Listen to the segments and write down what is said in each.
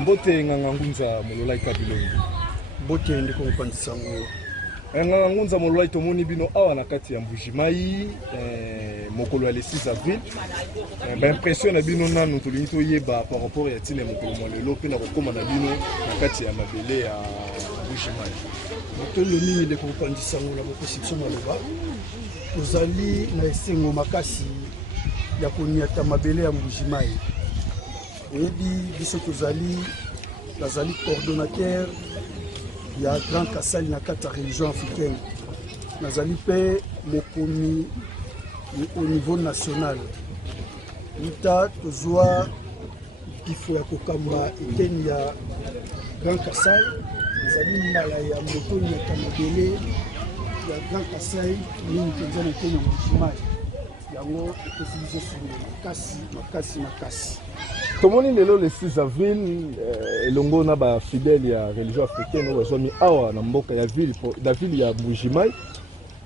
Mbote ngangunza mololai kabilongi. Mbote ndiko mpandisa ngo. Ngangunza mololai tomoni bino awa na kati ya Mbujimai mokolo ya le 6 avril. Ba impression na bino nanu tolingi toyeba par rapport ya tine mokolo molelo pe na kokoma na bino na kati ya mabele ya Mbujimai. Motolo nini ndiko mpandisa ngo la bopesipso maloba. Ozali na esengo makasi ya koniata mabele ya Mbujimai. Ebi biso tozali nazali coordonnateur ya Grand Kasai na kata région africaine. Nazali pe mokomi au niveau national. Nita tozwa kifo ya kokamba eteni ya Grand Kasai. Nazali mbala ya motoni ya tamabele ya Grand Kasai ni tenzana eteni ya Mbujimai. Yango ekosibiso sur makasi. Tomoni lelo le 6 avril elongo na ba fidèle ya religion africaine ozomi awa na mboka ya ville ya Mbujimai.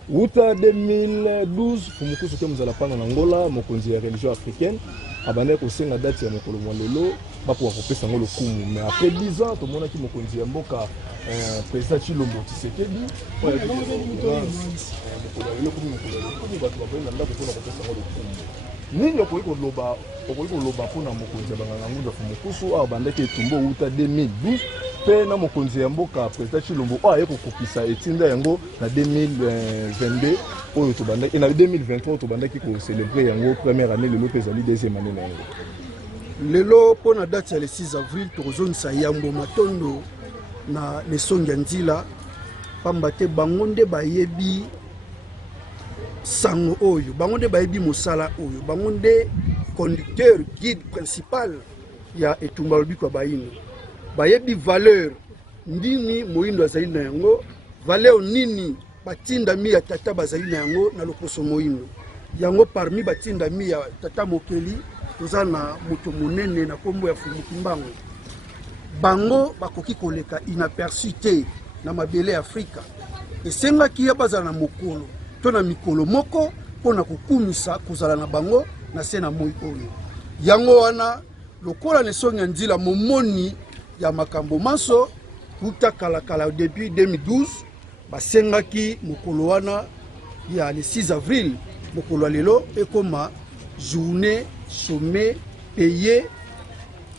Wuta 2012 fumukusu ke muzala pana na Angola mokonzi ya religion africaine abandaki kosenga date ya mokolo lelo bapo kopesa ngolo kumu, mais après 10 ans tomona ki mokonzi ya mboka président Chilombo Tshisekedi nini okoki koloba mpona mokonzi ya banganga fumukusu awa bandaki etumba wuta 2012 pe na mokonzi ya mboka président Chilombo aye kokopisa etinda yango na 2022 oyo tobandaki na 2023 tobandaki ko célébrer yango première année lelo pezali deuxième année na yango lelo pona date ya le 6 avril tozonisa yambo matondo na lesongi ya nzila pamba te bango nde bayebi sango oyo bango nde bayebi mosala oyo bango nde conducteur guide principal ya etumba lobiko bayino bayebi valeur ndini moyindo azali na yango valeur nini batindami ya tata bazali na yango na loposo moyindo yango parmi batindami ya tata mokeli toza na moto monene na kombo ya Fumuki Mbango bango bakoki koleka inaperçu te na mabele Afrika esengaki ya bazala na mokolo to na mikolo moko pona kokumisa kozala na bango na se na moi oyo yango wana lokola nesongi nzila momoni ya makambo maso kuta kala depuis 2012 basengaki mokolo wana ya le 6 avril mokolo lelo ekoma journée chômé payé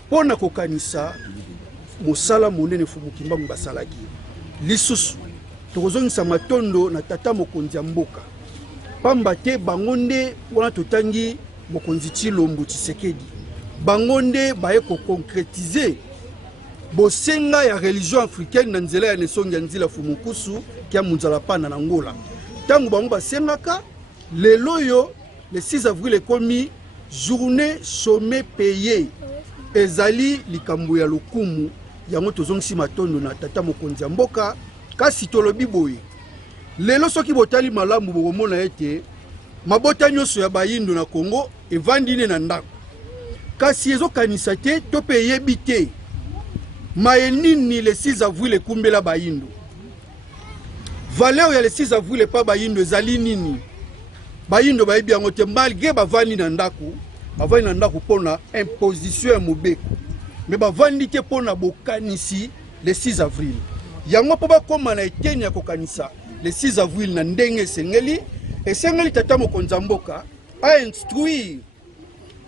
pona kokanisa mosala monene Fumukimbangu basalaki lisusu tokozongisa matondo na tata mokonzi ya mboka pamba te bangonde wana totangi mokonzi Tshilombo Tshisekedi bangonde baye ko concrétiser bosenga ya religion africaine na nzela ya nesongi ya nzila Fumukusu kia munzala pana na Ngola tangu bango basengaka lelo yo le 6 avril ekomi journée chômé payé ezali likambo ya lokumu yango tozongisi matondo na tata mokonzi ya mboka kasi tolobi boye lelo soki botali malamu bokomona ete mabota nyonso ya bayindo na Congo evandine na ndako kasi ezokanisa te to pe yebi te mayenini le 6 avril ekumbela bayindo valeur ya le 6 avril pa bayindo ezali nini bayindo bayebi yango te malgré bavandi na ndako pona imposition ya mobeko me bavandi te pona bokanisi le 6 avril yango po bakoma na eteni ya kokanisa le 6 avril na ndenge esengeli tata mokonzi ya mboka a instruire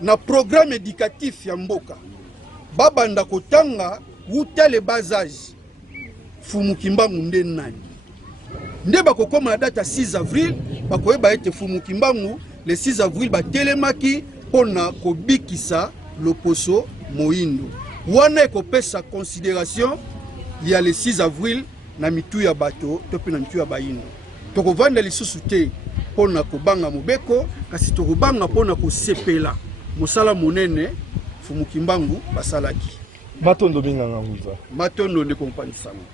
na programme éducatif ya mboka babanda kotanga wuta le bas âge Fumukimbangu nde nani nde bakokoma na date 6 avril bakoyeba ete Fumukimbangu le 6 avril batelemaki pona kobikisa loposo moindo wana ekopesa considération ya le 6 avril na mitu ya bato to pe na mitu ya bayindo tokovanda lisusu te pona kobanga mobeko kasi tokobanga pona kosepela mosala monene Fumukimbangu basalaki matondo minganga nguza matondo nde kompani sango